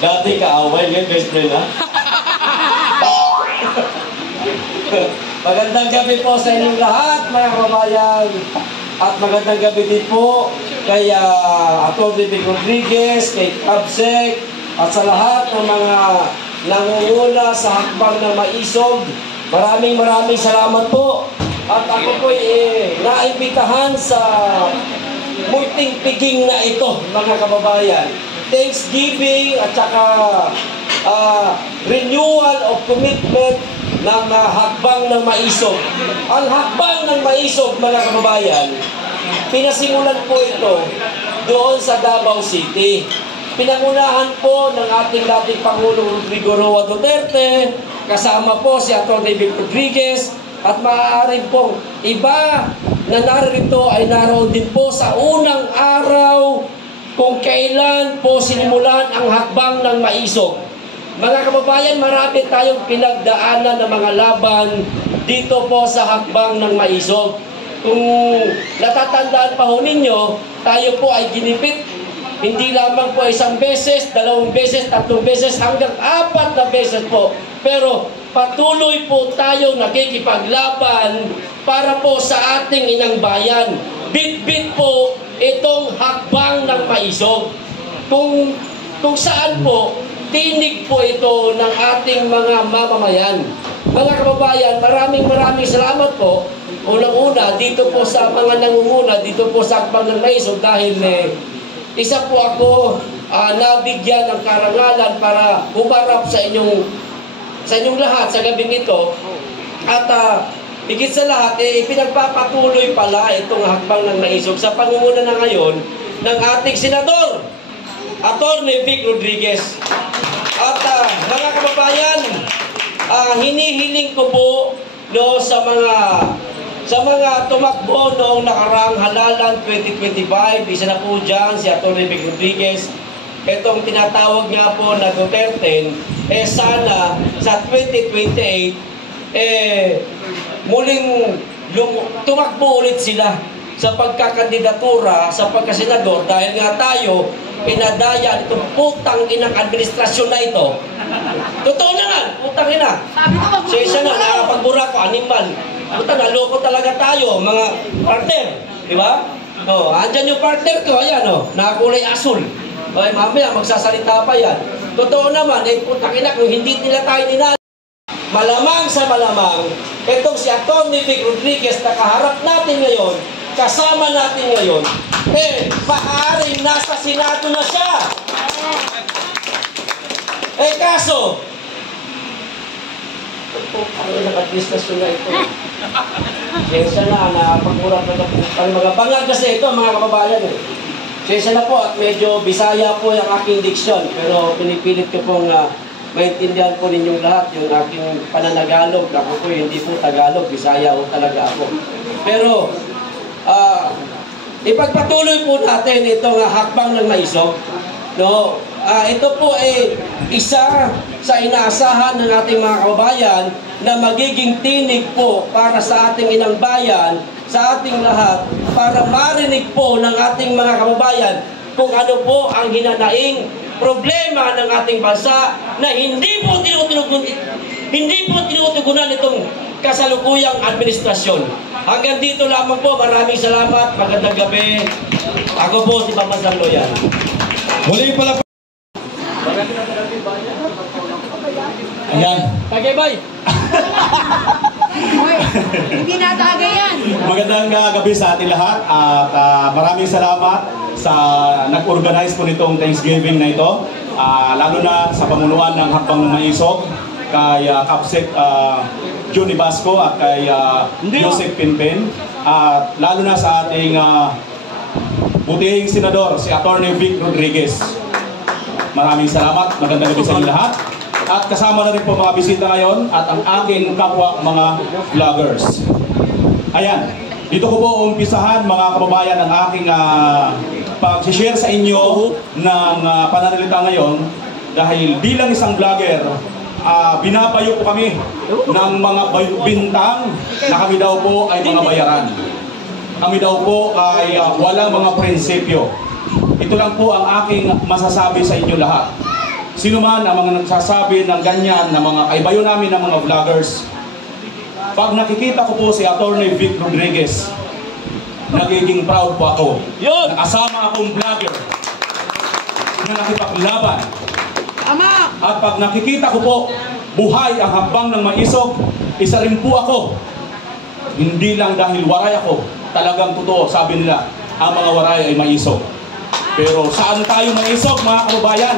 Dati kaaway, ngayon best friend ha? Magandang gabi po sa inyong lahat, mga kababayan. At magandang gabi din po kay Atty. Vic Rodriguez, kay Absec, at sa lahat ng mga nangunguna sa hakbang ng maisog. Maraming salamat po. At ako po naimbitahan sa multing piging na ito, mga kababayan. Thanksgiving at saka renewal of commitment ng hakbang ng maisog. Ang hakbang ng maisog, mga kababayan, pinasimulan po ito doon sa Davao City. Pinangunahan po ng ating dating Pangulo Rodrigo Roa Duterte, kasama po si Atty. Vic Rodriguez, at maaaring pong iba na narito ay naroon din po sa unang araw kung kailan po sinimulan ang hakbang ng maisog. Mga kababayan, marami tayong pinagdaanan ng mga laban dito po sa hakbang ng maisog. Kung natatandaan pa ho ninyo, tayo po ay ginipit. Hindi lamang po isang beses, 2 beses, 3 beses, hanggang 4 na beses po. Pero patuloy po tayo nakikipaglaban para po sa ating inang bayan. Bit-bit po itong hakbang ng maisog. Kung saan po, tinig po ito ng ating mga mamamayan. Mga kababayan, maraming salamat po. Unang-una, dito po sa mga nangunguna, dito po sa hakbang ng maisog dahil isa po ako nabigyan ng karangalan para humarap sa inyong lahat sa gabing ito. At higit sa lahat, pinagpapatuloy pala itong hakbang ng maisog sa pangunguna na ngayon ng ating Senador, Atty. Vic Rodriguez. At mga kababayan, hinihiling ko po sa mga tumakbo noong nakaraang halalan 2025, isa na po dyan si Atty. Vic Rodriguez. Itong tinatawag nga po na Duterte, sana sa 2028, muling tumakbo ulit sila sa pagkakandidatura sa pagkasenador dahil nga tayo pinadaya itong putang inang administrasyon na ito. Totoo naman, putang ina. Siya na, nakapagburako, animal. Puta, naloko talaga tayo, mga partner. Di ba? Andyan yung partner ko, ayan, nakakulay asul. Okay, mamaya, magsasalita pa yan. Totoo naman, putang ina, kung hindi nila tayo ninalo, malamang sa malamang, itong si Atty. Vic Rodriguez na kaharap natin ngayon, kasama natin ngayon, maaaring nasa Senado na siya. Kaso, ang nakatistasyon na ito. Siyensya na, napagmurap na ang mga bangag kasi ito, mga kababayan. Siyensya na po, at medyo Bisaya po yung aking diksyon, pero pinipilit ko pong maintindihan po ninyong lahat yung aking pananagalog. Ako po, hindi po Tagalog, Bisaya o talaga ako. Pero, ipagpatuloy po natin itong hakbang ng maisog. Ito po ay isa sa inaasahan ng ating mga kababayan na magiging tinig po para sa ating inang bayan, sa ating lahat, para marinig po ng ating mga kababayan kung ano po ang hinanaing problema ng ating bansa na hindi po tinutugunan itong kasalukuyang administrasyon. Hanggang dito lamang po. Maraming salamat. Magandang gabi. Ako po si Pamansang Loyan. Muli pala. Ayan. Tagaybay. Hindi natagay yan. Magandang gabi sa ating lahat at maraming salamat sa nag-organize po nitong Thanksgiving na ito. Lalo na sa pamunuan ng Hakbang ng Maisog, kay Kapsec Johnny Basco at kay Joseph Pinpin. At lalo na sa ating butihing senador, si Atty. Vic Rodriguez. Maraming salamat. Magandang gabi sa inyo lahat. At kasama na rin po mga bisita ngayon at ang aking kapwa mga vloggers. Ayan, dito ko po umpisahan mga kababayan ang aking pag-share sa inyo ng pananalita ngayon dahil bilang isang vlogger, binabayo po kami ng mga bintang na kami daw po ay mga bayaran. Kami daw po ay walang mga prinsipyo. Ito lang po ang aking masasabi sa inyo lahat. sino man ang mga nagsasabi ng ganyan, ng mga kaibayo namin ng mga vloggers, pag nakikita ko po si Attorney Vic Rodriguez, nagiging proud po ako. Yun! Nakasama akong vlogger na nakipaglaban. Tama! At pag nakikita ko po, buhay ang hakbang ng maisog, isa rin po ako. Hindi lang dahil waray ako, talagang totoo, sabi nila, ang mga waray ay maisog. Pero saan tayo maisog, mga kababayan?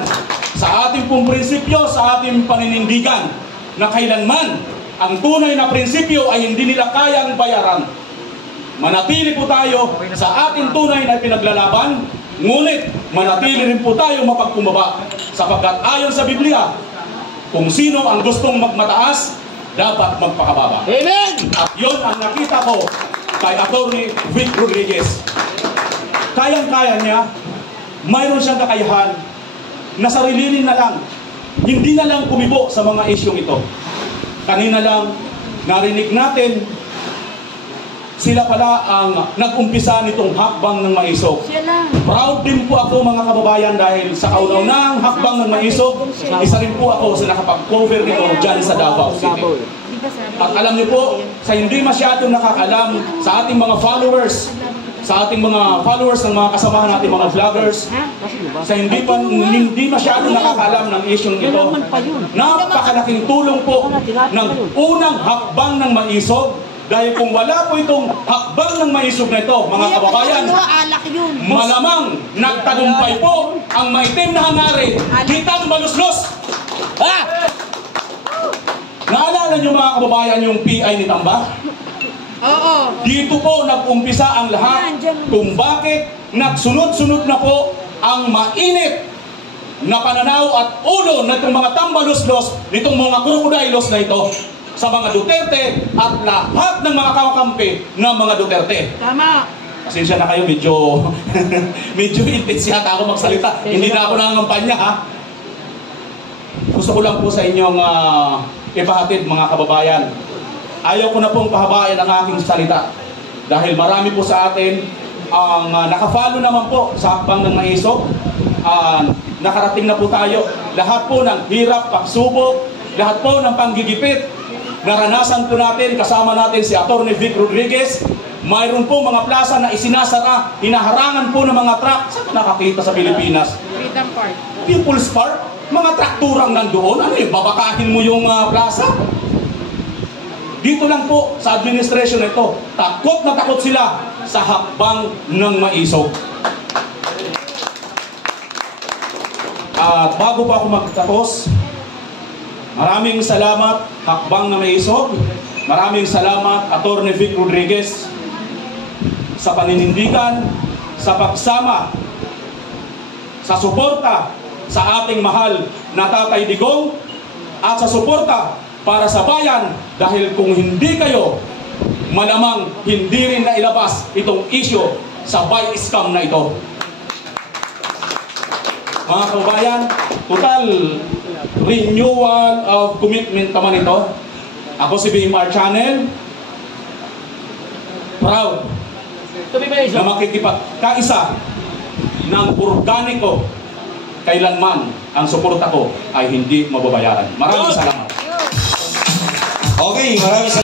Sa ating pong prinsipyo, sa ating paninindigan, na kailanman ang tunay na prinsipyo ay hindi nila kayang bayaran. Manatili po tayo sa ating tunay na pinaglalaban, ngunit manatili rin po tayo mapagkumbaba. Sapagkat ayon sa Biblia, kung sino ang gustong magmataas, dapat magpakababa. Amen! At yun ang nakita ko kay Attorney Vic Rodriguez. Kayang-kaya niya, mayroon siyang kakayahan na sarilinin na lang, hindi na lang kumibo sa mga isyong ito. Kanina lang, narinig natin, sila pala ang nag-umpisa nitong hakbang ng maisog. Siya lang. Proud din po ako, mga kababayan, dahil sa kauna-unahang hakbang ng maisog, isa rin po ako sa nakapag-cover nito dyan sa Davao City. At alam niyo po, sa hindi masyadong nakakalam sa ating mga followers, ng mga kasamahan natin, mga vloggers, sa hindi masyadong nakakalam ng isyong ito, napakalaking tulong po ng unang hakbang ng maisog. Dahil kung wala po itong hakbang ng maisog na ito, mga kababayan, malamang nagtagumpay po ang maitim na hangarin, kitang maluslos. Ha? Naalala niyo, mga kababayan, yung PI ni Tamba? Oo. Dito po nag-umpisa ang lahat kung bakit nagsunod-sunod na po ang mainit na pananaw at ulo na itong mga tambaluslos, nitong mga krokodilos na ito sa mga Duterte at lahat ng mga kakampi ng mga Duterte. Tama. Pasensya na kayo, medyo intense yata ako magsalita. Hindi na ako nangangampanya, ha? Gusto ko lang po sa inyong ipahatid, mga kababayan. Ayaw ko na pong pahabain ang aking salita. Dahil marami po sa atin ang nakafollow naman po sa hakbang ng maisog. Nakarating na po tayo. Lahat po ng hirap, pagsubok, lahat po ng panggigipit, naranasan po natin, kasama natin si Attorney Vic Rodriguez. Mayroon po mga plaza na isinasara, hinaharangan po ng mga truck. Saan ka nakakita sa Pilipinas? Freedom Park. People's Park? Mga trakturang nandoon? Ano yun? Babakahin mo yung plaza? Dito lang po sa administration ito, takot na takot sila sa hakbang ng maisog. At bago pa ako magtapos, maraming salamat, hakbang na maisog. Maraming salamat, Attorney Vic Rodriguez, sa paninindigan, sa pagsama, sa suporta sa ating mahal na Tatay Digong, at sa suporta para sa bayan. Dahil kung hindi kayo, malamang hindi rin na ilabas itong issue sa buy scam na ito. Mga kababayan, total renewal of commitment naman ito. Ako si BMR Channel, proud na makikipagkaisa ng organiko. Kailanman ang suporta ko ay hindi mababayaran. Maraming salamat. Okay, maraming salamat.